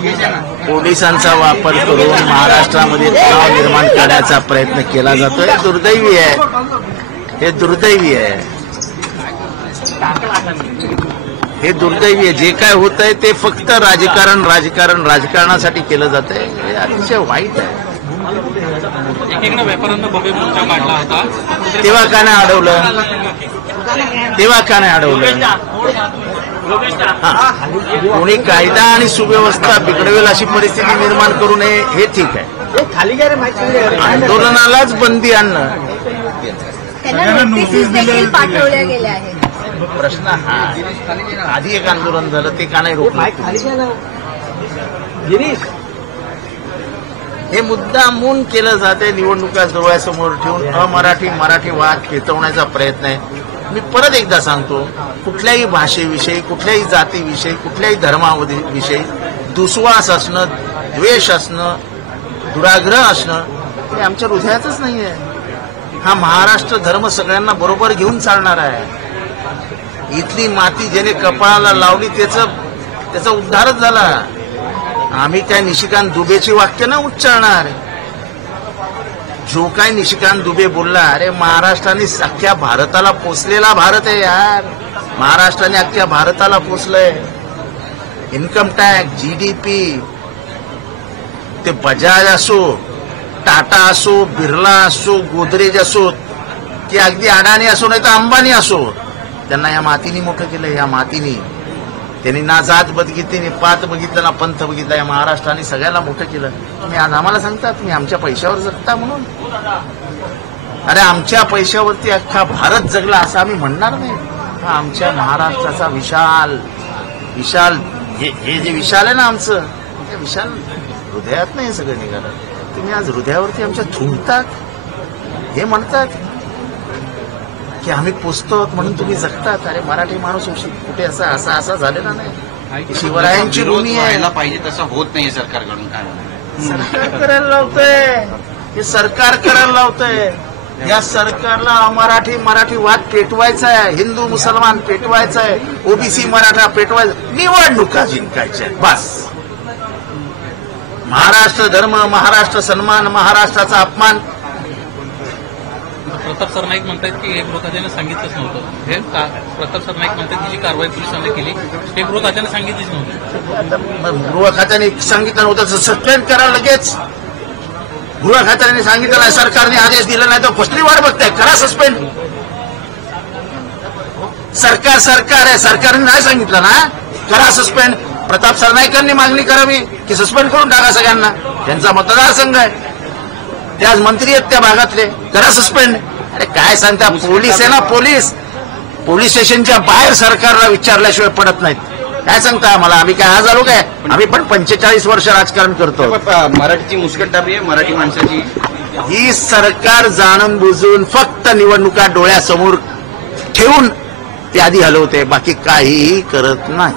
पोलिसांचा वापर करून महाराष्ट्रामध्ये तणाव निर्माण करण्याचा प्रयत्न केला जातोय. हे दुर्दैवी आहे, हे दुर्दैवी आहे, हे दुर्दैवी आहे. जे काय होत आहे ते फक्त राजकारणासाठी केलं जातंय. हे अतिशय वाईट आहे. व्यापाऱ्यांना भव्य मोर्चा काढला होता, तेव्हा का नाही अडवलं? तेव्हा का नाही अडवलं? कोणी कायदा आणि सुव्यवस्था बिघडवेल अशी परिस्थिती निर्माण करू नये हे ठीक आहे. आंदोलनालाच बंदी आणणं पाठवल्या गेल्या आहेत. प्रश्न हा आधी एक आंदोलन झालं ते का नाही रोखलं? हे मुद्दामून केलं जाते. निवडणुका डोळ्यासमोर ठेवून मराठी वाद पेटवण्याचा प्रयत्न आहे. मी परत एकदा सांगतो, कुठल्याही भाषेविषयी, कुठल्याही जातीविषयी, कुठल्याही धर्माविषयी दुस्वास असणं, द्वेष असणं, दुराग्रह असणं हे आमच्या हृदयातच नाही आहे. हा महाराष्ट्र धर्म सगळ्यांना बरोबर घेऊन चालणार आहे. इथली माती ज्याने कपाळाला लावली त्याचा उद्धारच झाला. आम्ही काय निशिकांत दुबेची वाक्य ना उच्चारणार. जो काय निशिकांत दुबे बोलला, अरे महाराष्ट्राने अख्ख्या भारताला पोचलेला भारत आहे यार. महाराष्ट्राने अख्ख्या भारताला पोचलंय. इन्कम टॅक्स, जीडीपी, ते बजाज असो, टाटा असो, बिर्ला असो, गोदरेज असो, की अगदी अडाणी असो नाही तर अंबानी असो, त्यांना या मातीने मोठं केलं. या मातीने त्यांनी ना जात बघितली, ना पात बघितलं, ना पंथ बघितला. या महाराष्ट्राने सगळ्याला मोठं केलं. तुम्ही आज आम्हाला सांगता तुम्ही आमच्या पैशावर जगता म्हणून? अरे आमच्या पैशावरती अख्खा भारत जगला असं आम्ही म्हणणार नाही. हा आमच्या महाराष्ट्राचा विशाल हे जे विशाल आहे ना आमचं, ते विशाल हृदयात नाही सगळं निघालं. तुम्ही आज हृदयावरती आमच्या थुंकतात, हे म्हणतात की आम्ही पोचतो म्हणून तुम्ही जगतात. अरे मराठी माणूस कुठे असा झालेला नाही. शिवरायांची भूमी आहे. पाहिजे तसं होत नाही सरकारकडून. काय सरकार करायला लावतंय, हे सरकार करायला लावतंय. या सरकारला मराठी वाद पेटवायचा आहे, हिंदू मुसलमान पेटवायचा आहे, ओबीसी मराठा पेटवायचा, निवडणुका जिंकायच्या बस. महाराष्ट्र धर्म, महाराष्ट्र सन्मान, महाराष्ट्राचा अपमान. प्रताप सरनाईक म्हणतात की हे गृहखात्याने सांगितलंच नव्हतं. हे प्रताप सरनाईक म्हणतात की जी कारवाई पोलिसांनी केली हे गृहखात्याने सांगितलीच नव्हती. गृहखात्याने सांगितलं नव्हतं तर सस्पेंड करा लगेच. गृहखात्याने सांगितलं नाही, सरकारने आदेश दिला नाही तर कसली वाट बघताय? करा सस्पेंड. सरकार आहे, सरकारने नाही सांगितलं ना, करा सस्पेंड. प्रताप सरनाईकांनी मागणी करावी की सस्पेंड करून टाका सगळ्यांना. त्यांचा मतदारसंघ आहे, ते आज मंत्री आहेत त्या भागातले, करा सस्पेंड. अरे काय सांगता? पोलीस आहे ना, पोलीस स्टेशनच्या बाहेर सरकारला विचारल्याशिवाय पडत नाहीत. काय सांगता आम्हाला? आम्ही काय आज आलो काय? आम्ही पण 45 वर्ष राजकारण करतो. मराठीची मुस्कटदाबी आहे मराठी माणसाची. ही सरकार जाणून बुजून फक्त निवडणुका डोळ्यासमोर ठेवून ते आधी हलवते, बाकी काहीही करत नाही.